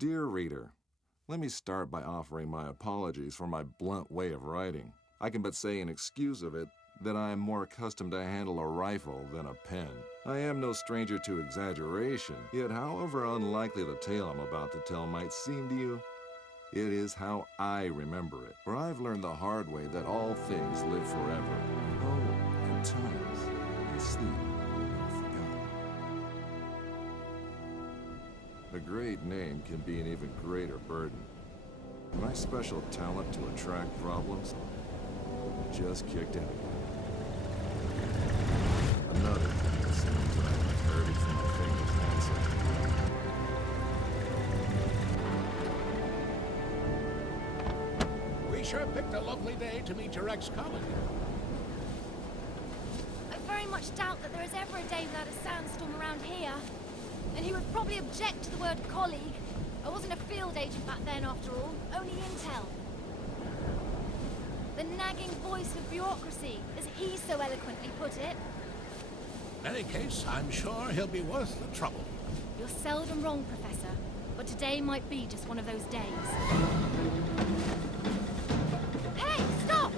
Dear reader, let me start by offering my apologies for my blunt way of writing. I can but say in excuse of it that I am more accustomed to handle a rifle than a pen. I am no stranger to exaggeration, yet however unlikely the tale I'm about to tell might seem to you, it is how I remember it. For I've learned the hard way that all things live forever. Oh, at times, in sleep, are forgotten. A great name can be an even greater burden. My special talent to attract problems just kicked in. Another thing that seems that I've inherited from my famous ancestors. We sure picked a lovely day to meet your ex-colleague. I very much doubt that there is ever a day without a sandstorm around here. And he would probably object to the word colleague. I wasn't a field agent back then, after all. Only intel. The nagging voice of bureaucracy, as he so eloquently put it. In any case, I'm sure he'll be worth the trouble. You're seldom wrong, Professor. But today might be just one of those days. Hey, stop!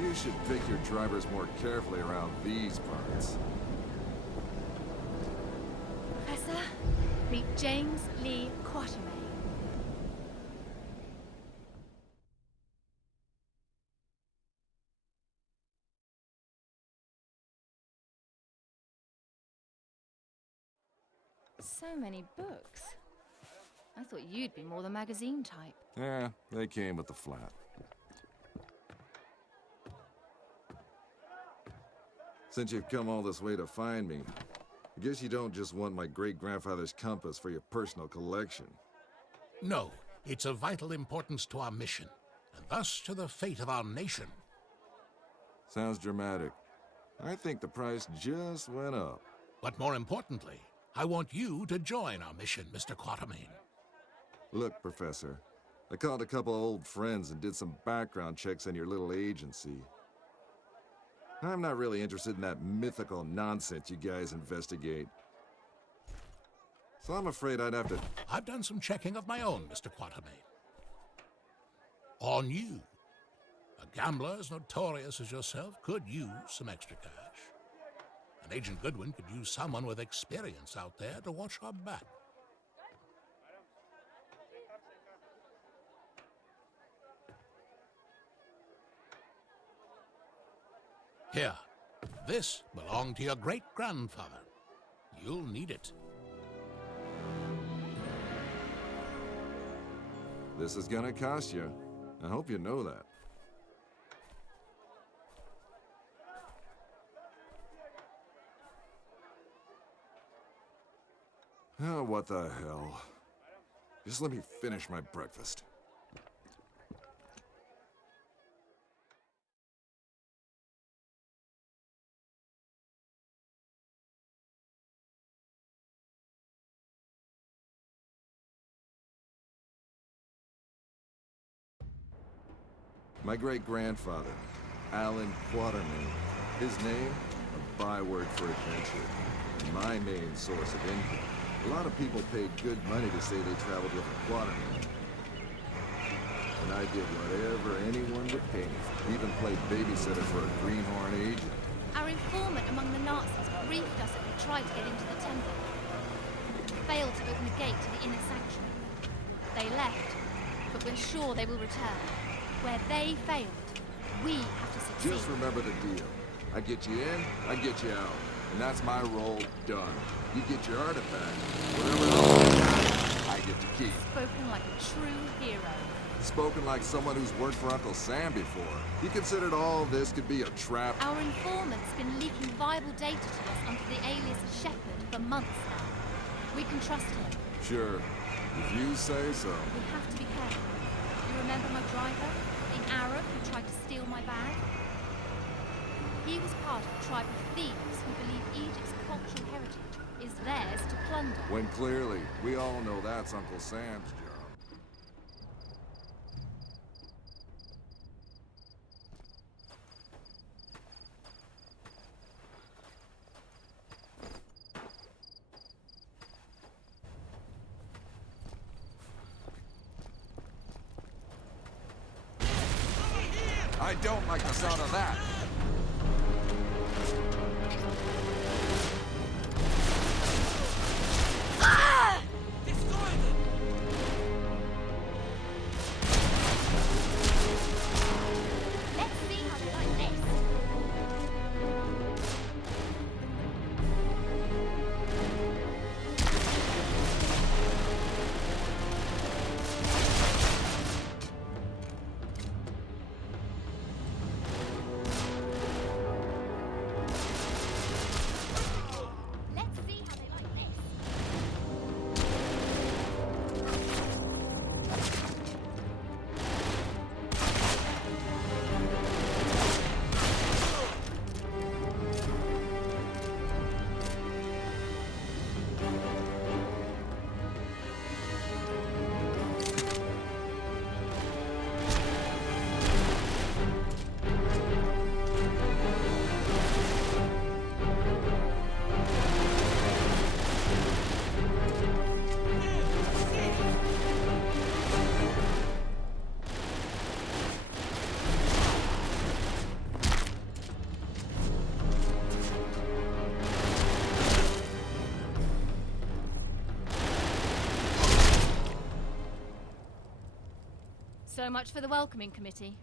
You should pick your drivers more carefully around these parts. Professor, meet James Lee Quatermain. So many books. I thought you'd be more the magazine type. Yeah, they came with the flat. Since you've come all this way to find me, I guess you don't just want my great-grandfather's compass for your personal collection. No, it's of vital importance to our mission, and thus to the fate of our nation. Sounds dramatic. I think the price just went up. But more importantly, I want you to join our mission, Mr. Quatermain. Look, Professor, I called a couple of old friends and did some background checks on your little agency. I'm not really interested in that mythical nonsense you guys investigate. So I'm afraid I'd have to... I've done some checking of my own, Mr. Quatermain. On you. A gambler as notorious as yourself could use some extra cash. And Agent Goodwin could use someone with experience out there to watch our back. Here, this belonged to your great-grandfather. You'll need it. This is gonna cost you. I hope you know that. Oh, what the hell. Just let me finish my breakfast. My great-grandfather, Alan Quatermain. His name, a byword for adventure. My main source of income. A lot of people paid good money to say they traveled with a Quatermain. And I did whatever anyone would pay me. Even played babysitter for a greenhorn agent. Our informant among the Nazis briefed us that they tried to get into the temple. Failed to open the gate to the inner sanctuary. They left, but we're sure they will return. Where they failed, we have to succeed. Just remember the deal. I get you in, I get you out. And that's my role done. You get your artifact, whatever else you got, I get to keep. Spoken like a true hero. Spoken like someone who's worked for Uncle Sam before. He considered all this could be a trap. Our informant's been leaking viable data to us under the alias Shepherd for months now. We can trust him. Sure. If you say so. We have to be careful. You remember my driver, the Arab who tried to steal my bag? He was part of a tribe of thieves who believe Egypt's cultural heritage is theirs to plunder. When clearly, we all know that's Uncle Sam's job. I don't like the sound of that. Let's see how they like this. Let's see how they like this. So much for the welcoming committee.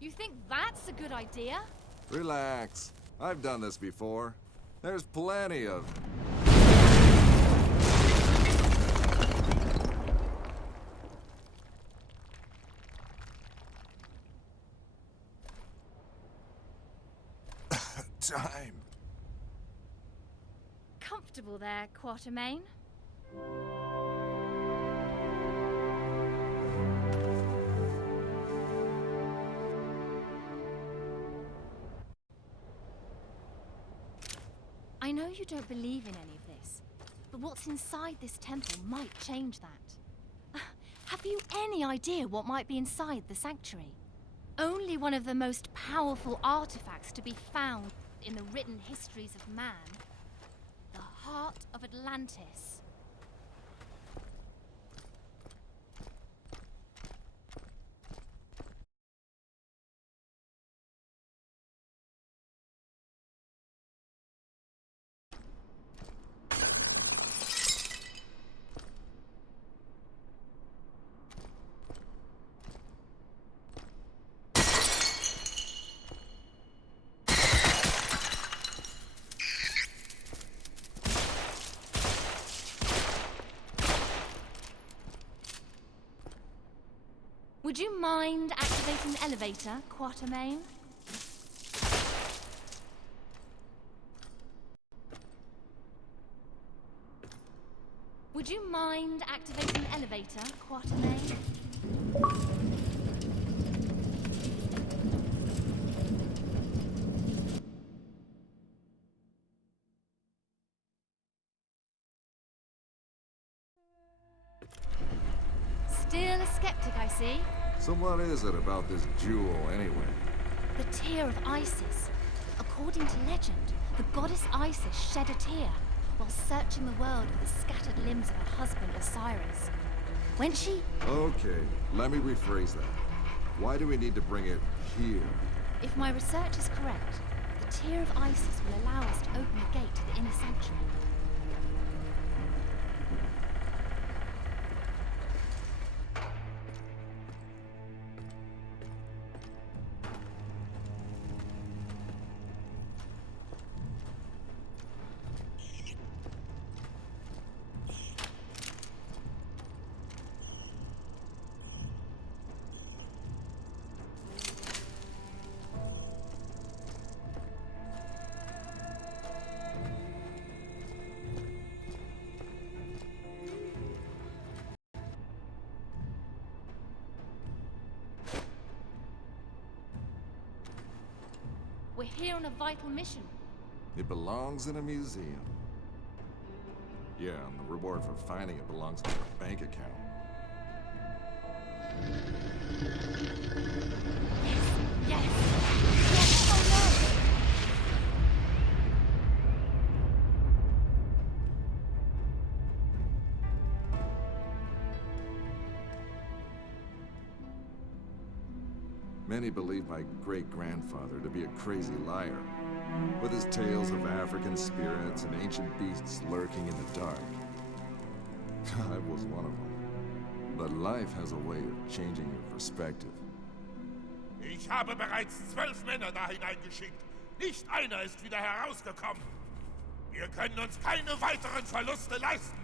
You think that's a good idea? Relax. I've done this before. There's plenty of... time. Comfortable there, Quatermain? I know you don't believe in any of this, but what's inside this temple might change that. Have you any idea what might be inside the sanctuary? Only one of the most powerful artifacts to be found in the written histories of man. The heart of Atlantis. Would you mind activating the elevator, Quatermain? Would you mind activating the elevator, Quatermain? Still a skeptic, I see. So what is it about this jewel, anyway? The tear of Isis. According to legend, the goddess Isis shed a tear while searching the world for the scattered limbs of her husband Osiris. When she... Okay, let me rephrase that. Why do we need to bring it here? If my research is correct, the Tear of Isis will allow us to open the gate to the inner sanctuary. We're here on a vital mission. It belongs in a museum. Yeah, and the reward for finding it belongs in our bank account. Yes! Yes! Oh no! Many believe my great-grandfather to be a crazy liar, with his tales of African spirits and ancient beasts lurking in the dark. I was one of them. But life has a way of changing your perspective. Ich habe bereits 12 Männer da hineingeschickt. Nicht einer ist wieder herausgekommen. Wir können uns keine weiteren Verluste leisten.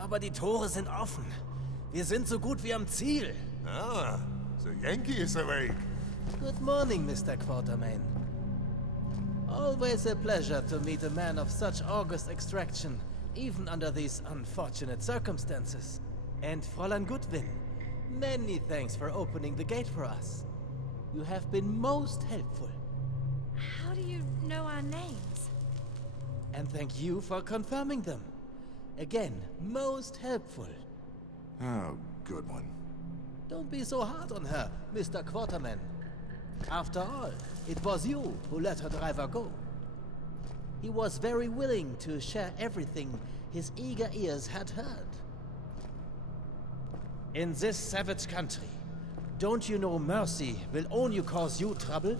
Aber die Tore sind offen. Wir sind so gut wie am Ziel. Ah, the Yankee is awake. Good morning, Mr. Quatermain. Always a pleasure to meet a man of such august extraction, even under these unfortunate circumstances. And Fräulein Goodwin, many thanks for opening the gate for us. You have been most helpful. How do you know our names? And thank you for confirming them. Again, most helpful. Oh, good one. Don't be so hard on her, Mr. Quatermain. After all, it was you who let her driver go. He was very willing to share everything his eager ears had heard. In this savage country, don't you know mercy will only cause you trouble?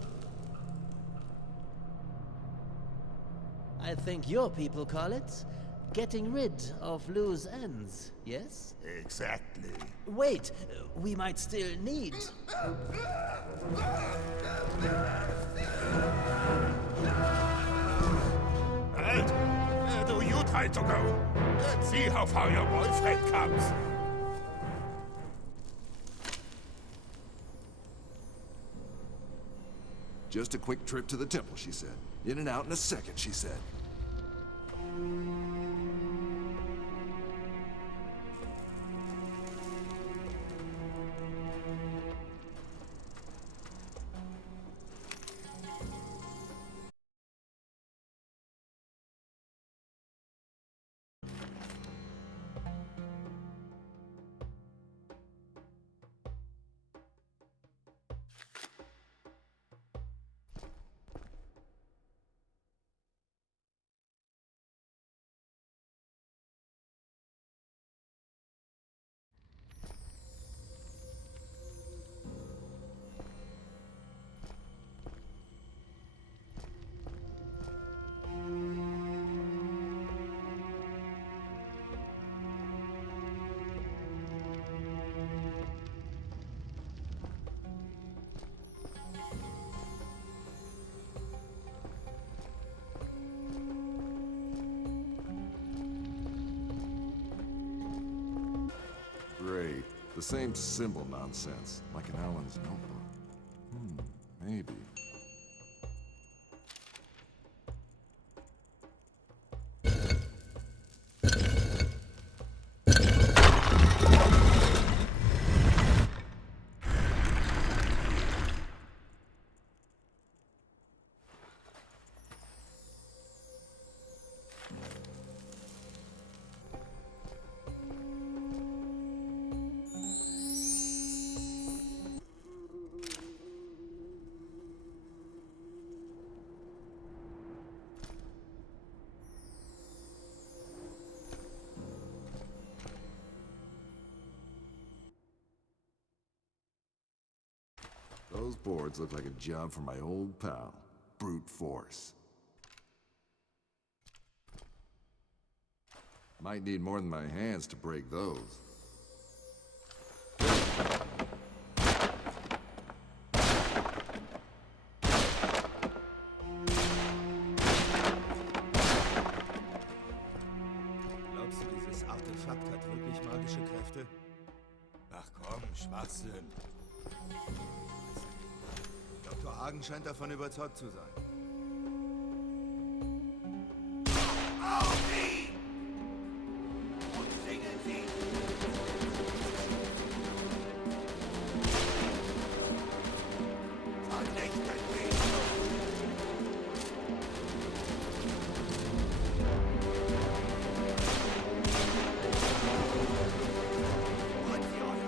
I think your people call it getting rid of loose ends, yes? Exactly. Wait, we might still need... Halt! You tried to go. Let's see how far your boyfriend comes. Just a quick trip to the temple, she said. In and out in a second, she said. Great. The same symbol nonsense, like in Alan's notebook. Maybe. Those boards look like a job for my old pal, Brute Force. Might need more than my hands to break those. Glaubst du, dieses Artefakt hat wirklich magische Kräfte? Ach komm, Schwachsinn. Dr. Hagen scheint davon überzeugt zu sein. Auf ihn! Und singen Sie! Vernichtet sie! Holt sie euch!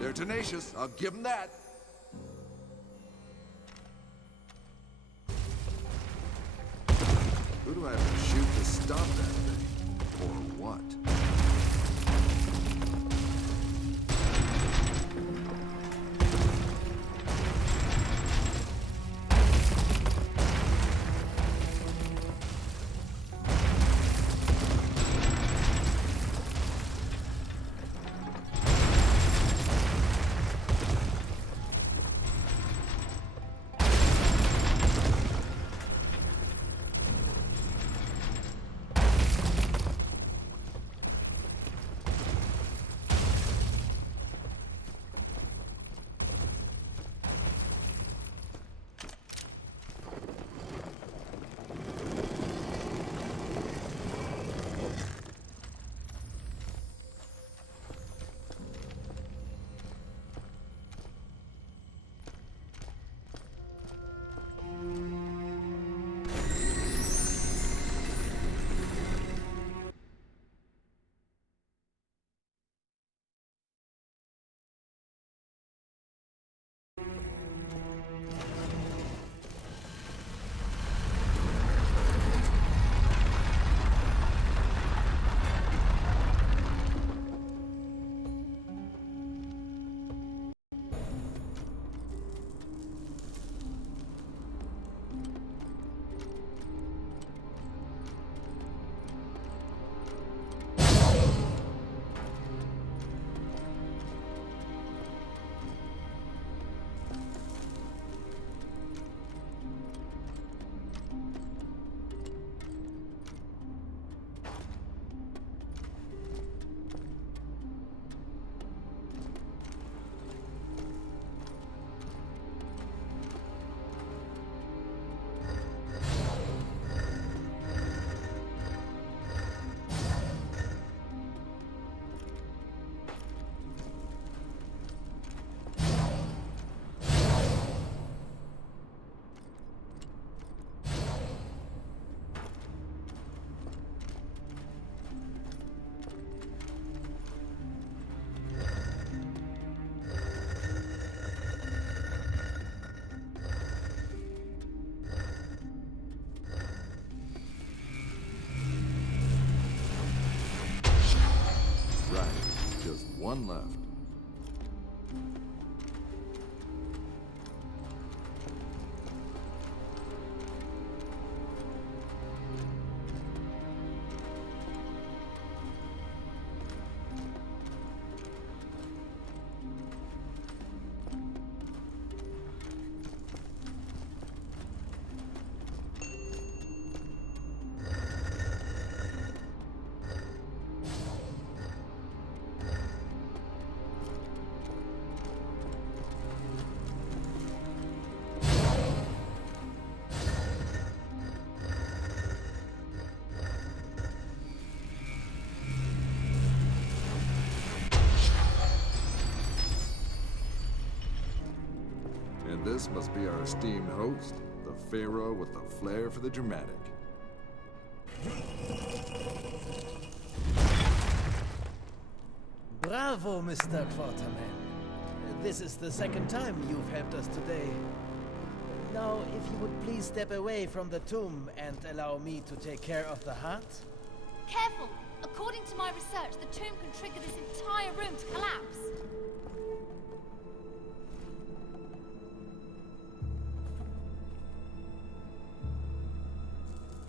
They're tenacious, I'll give them that. Who do I have to shoot to stop that thing? Or what? One left. This must be our esteemed host, the Pharaoh with the flair for the dramatic. Bravo, Mr. Quarterman. This is the second time you've helped us today. Now, if you would please step away from the tomb and allow me to take care of the heart. Careful! According to my research, the tomb can trigger this entire room to collapse.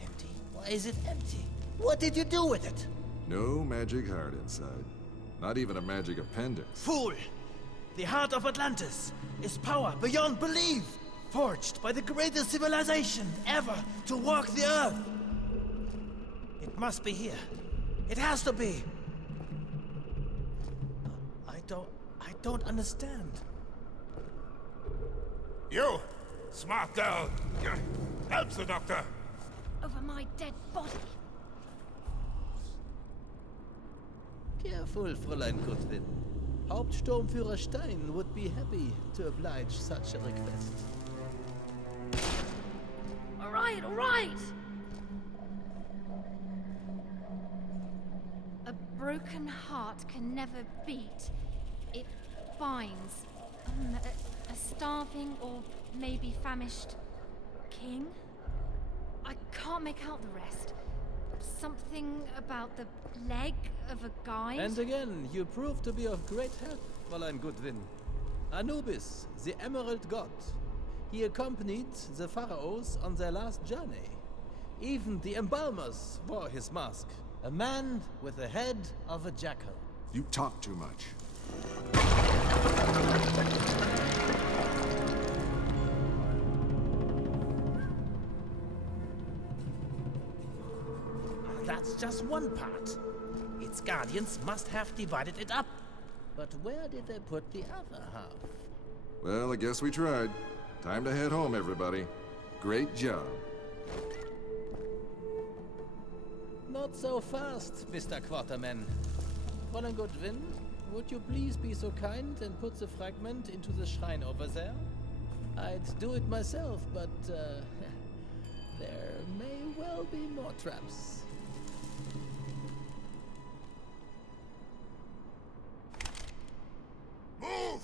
Empty? Why is it empty? What did you do with it? No magic heart inside. Not even a magic appendix. Fool! The heart of Atlantis is power beyond belief, forged by the greatest civilization ever to walk the earth. It must be here. It has to be. I don't understand. You, smart girl. Help the doctor. Over my dead body. Careful, Fräulein Goodwin. Hauptsturmführer Stein would be happy to oblige such a request. All right, all right! A broken heart can never beat. It binds. A starving or maybe famished king? I can't make out the rest. Something about the leg of a guide? And again, you prove to be of great help, Fräulein Goodwin. Anubis, the Emerald God. He accompanied the pharaohs on their last journey. Even the embalmers wore his mask. A man with the head of a jackal. You talk too much. That's just one part. Its guardians must have divided it up. But where did they put the other half? Well, I guess we tried. Time to head home, everybody. Great job. Not so fast, Mr. Quarterman. Fräulein Goodwin, would you please be so kind and put the fragment into the shrine over there? I'd do it myself, but there may well be more traps. Move!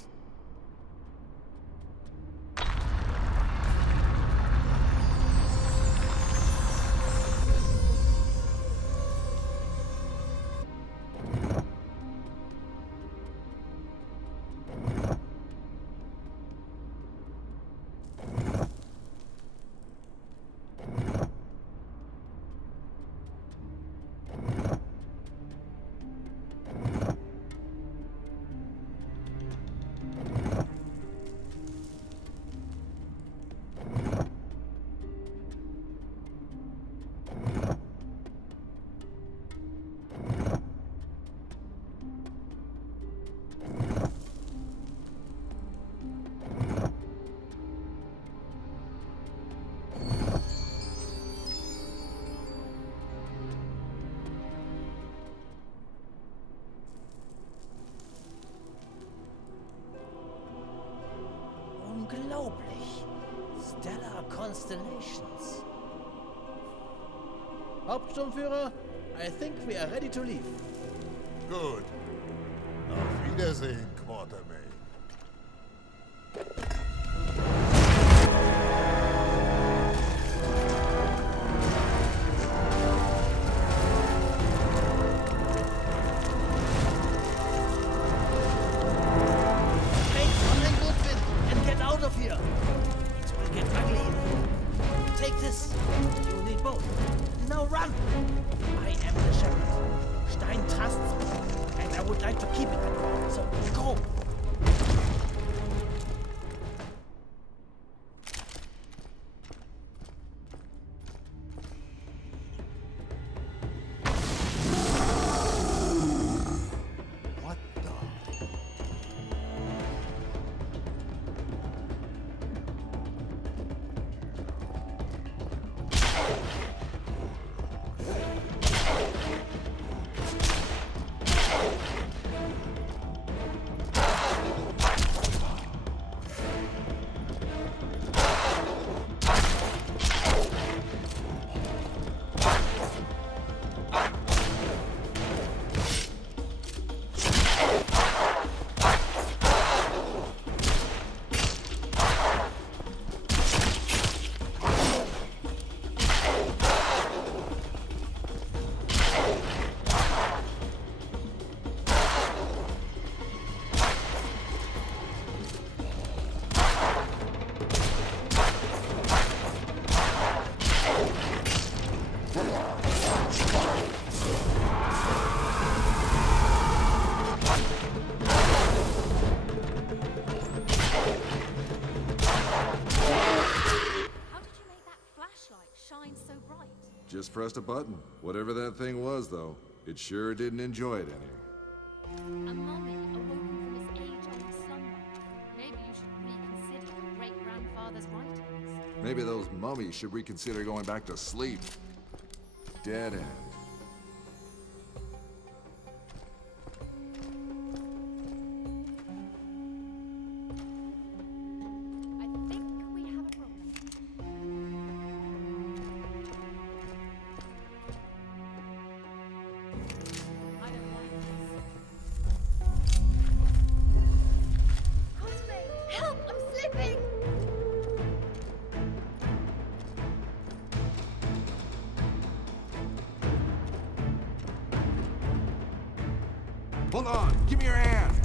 Unglaublich. Stellar constellations. Hauptsturmführer, I think we are ready to leave. Gut. Auf Wiedersehen, Quartermain. Take Fräulein Goodwin and get out of here. It will get ugly in here. Take this. You need both. Now run. I am the shepherd. Stein trusts me, and I would like to keep it that way. So go. What the? shine so bright? Just pressed a button. Whatever that thing was, though, it sure didn't enjoy it any. A mummy awoken from his age-old slumber. Maybe you should reconsider your great-grandfather's writings. Maybe those mummies should reconsider going back to sleep. Dead end. I think we have a problem. I don't like this. Cosplay! Help! I'm slipping! Hold on! Give me your hand!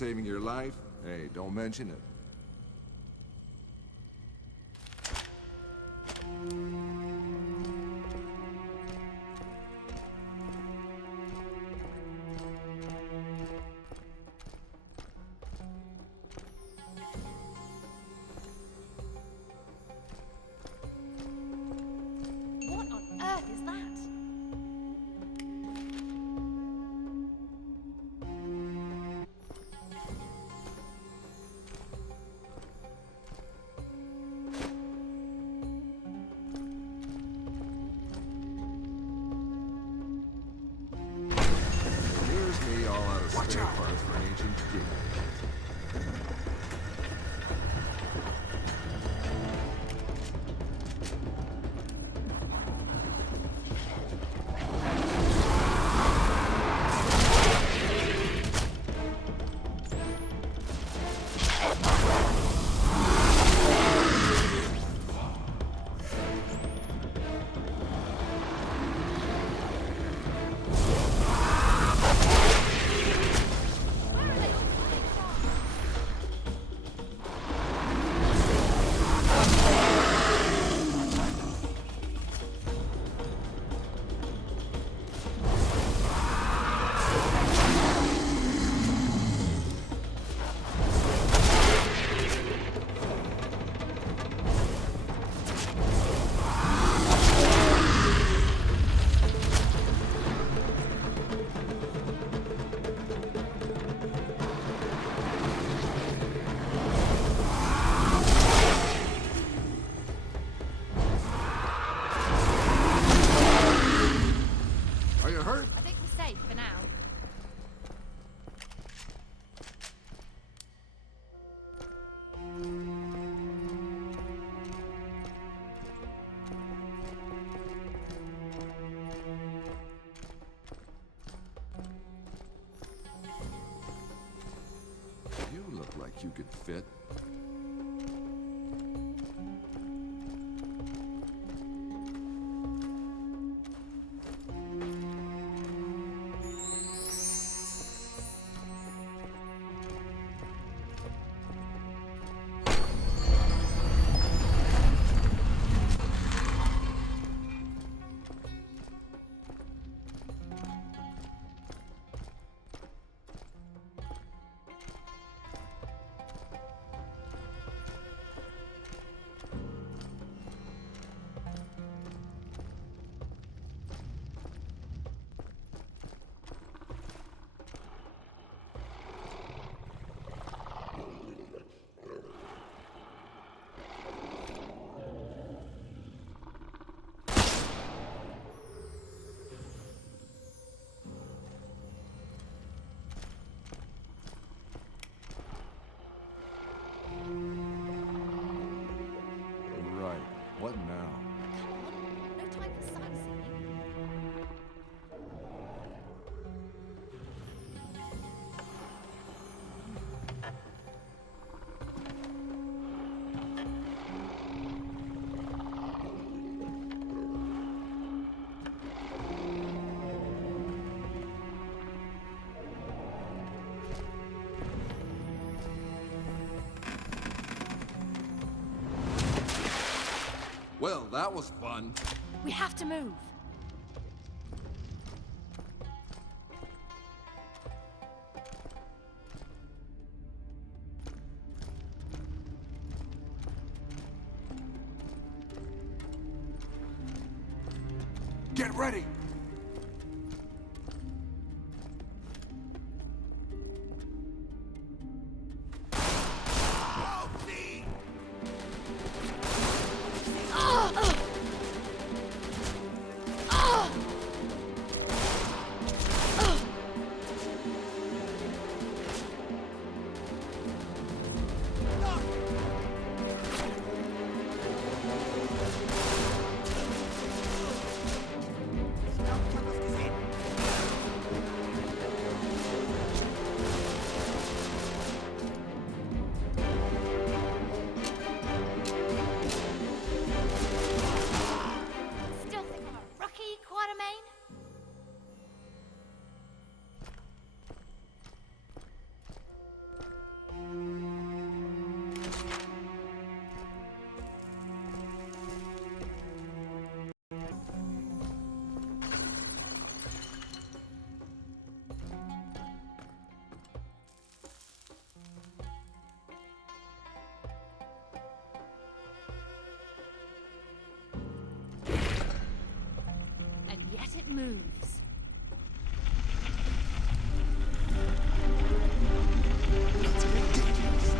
saving your life? Hey, don't mention it. What on earth is that? Here's me all out of spare parts for an ancient gig. Where are they all coming from? Are you hurt? I think we're safe for now. You look like you could fit. Right. What now? Come on, no time for sightseeing. Well, that was fun. We have to move. Get ready! moves. That's ridiculous.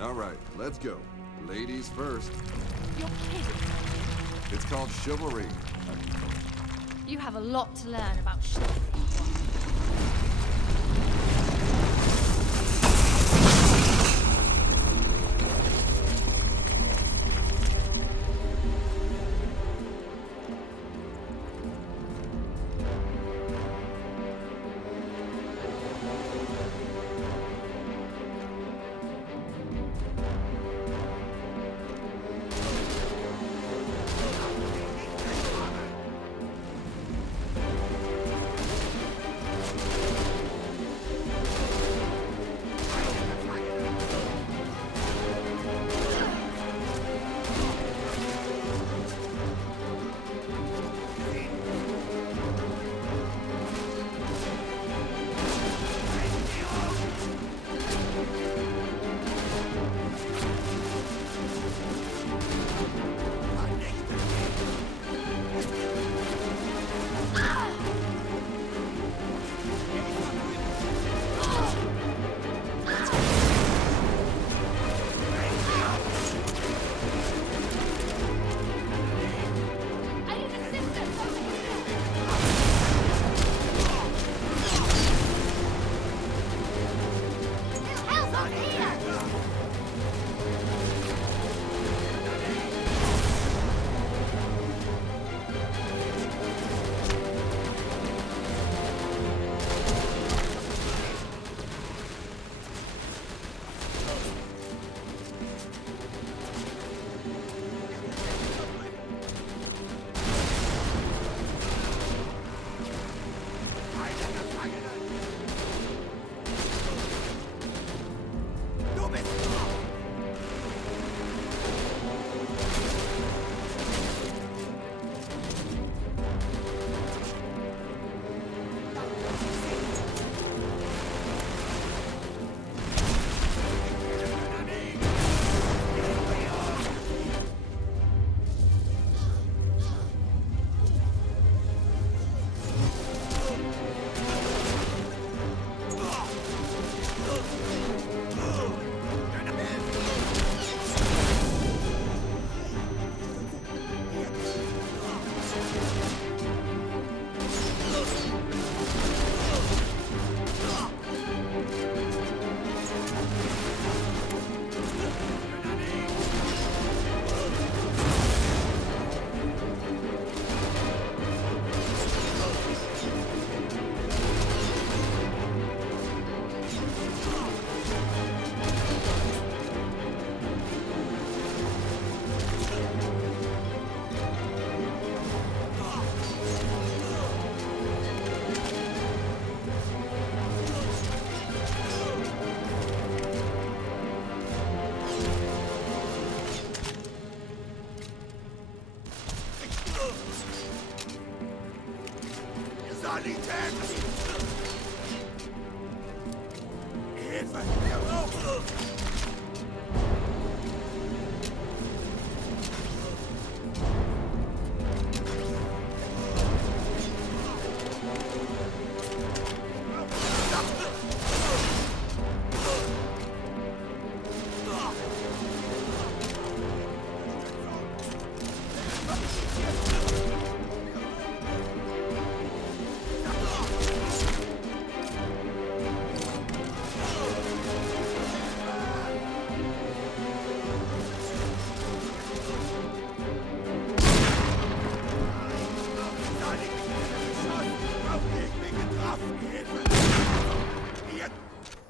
All right, let's go. Ladies first. You're kidding. It's called chivalry. You have a lot to learn about chivalry.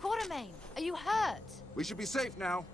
Quatermain, are you hurt? We should be safe now.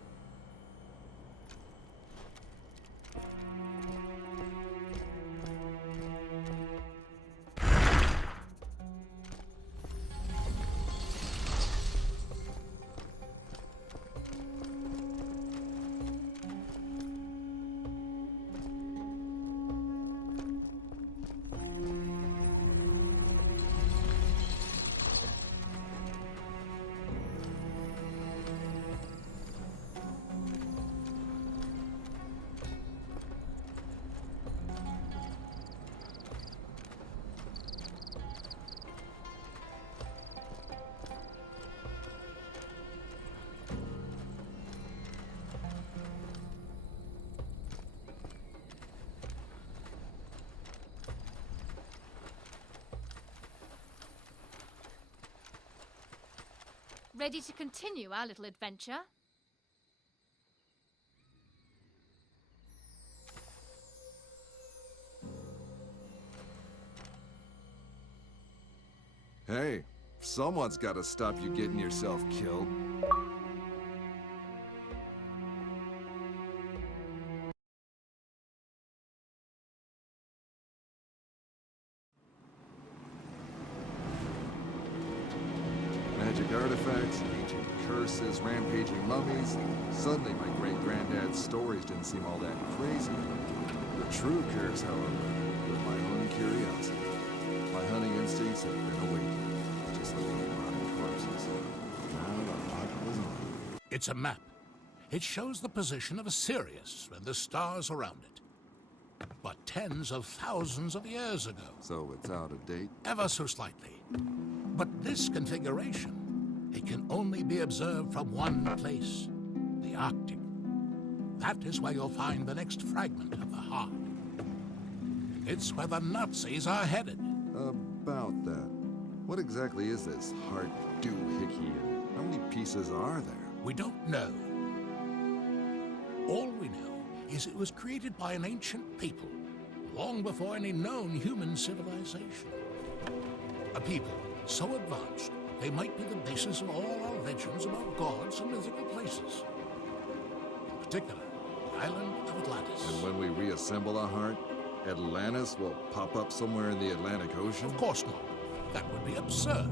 Ready to continue our little adventure? Hey, someone's got to stop you getting yourself killed. Magic artifacts, ancient curses, rampaging mummies. Suddenly my great-granddad's stories didn't seem all that crazy. The true curse, however, was my own curiosity. My hunting instincts have been awakened, just looking at rotting corpses. Now the hunt was on. It's a map. It shows the position of Sirius and the stars around it. But tens of thousands of years ago. So it's out of date? Ever so slightly. But this configuration, it can only be observed from one place, the Arctic. That is where you'll find the next fragment of the heart. It's where the Nazis are headed. About that. What exactly is this heart doohickey, and how many pieces are there? We don't know. All we know is it was created by an ancient people, long before any known human civilization. A people so advanced, they might be the basis of all our legends about gods and mythical places. In particular, the island of Atlantis. And when we reassemble a heart, Atlantis will pop up somewhere in the Atlantic Ocean? Of course not. That would be absurd.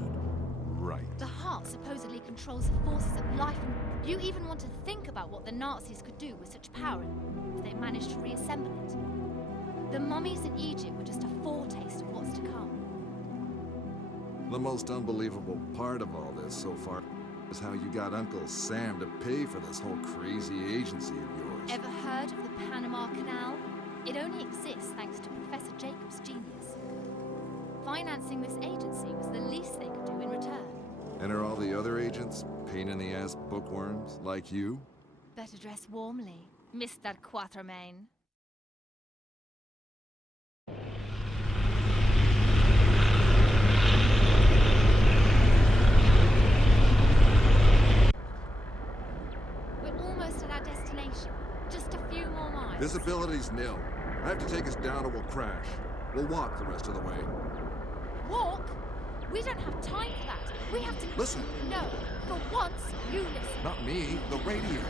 Right. The heart supposedly controls the forces of life. You even want to think about what the Nazis could do with such power if they managed to reassemble it. The mummies in Egypt were just a foretaste of what's to come. The most unbelievable part of all this so far is how you got Uncle Sam to pay for this whole crazy agency of yours. Ever heard of the Panama Canal? It only exists thanks to Professor Jacob's genius. Financing this agency was the least they could do in return. And are all the other agents pain-in-the-ass bookworms like you? Better dress warmly, Mr. Quatermain. We're almost at our destination. Just a few more miles. Visibility's nil. I have to take us down or we'll crash. We'll walk the rest of the way. Walk? We don't have time for that. We have to... Listen. No. For once, you listen. Not me, the radio.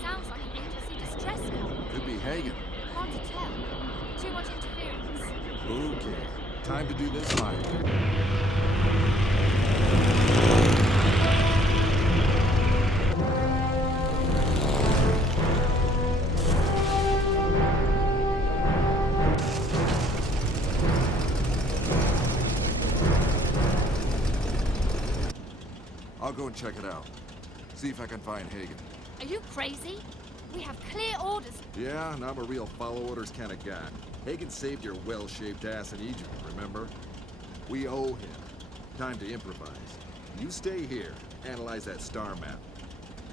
Sounds like an agency distress call. Could be Hagen. Hard to tell. Too much interference. Okay. Time to do this right. I'll go and check it out. See if I can find Hagen. Are you crazy? We have clear orders. Yeah, and I'm a real follow orders kind of guy. Hagen saved your well-shaped ass in Egypt, remember? We owe him. Time to improvise. You stay here, analyze that star map.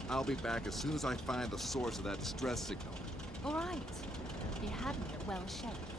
I'll be back as soon as I find the source of that distress signal. All right. You had me at well shaped.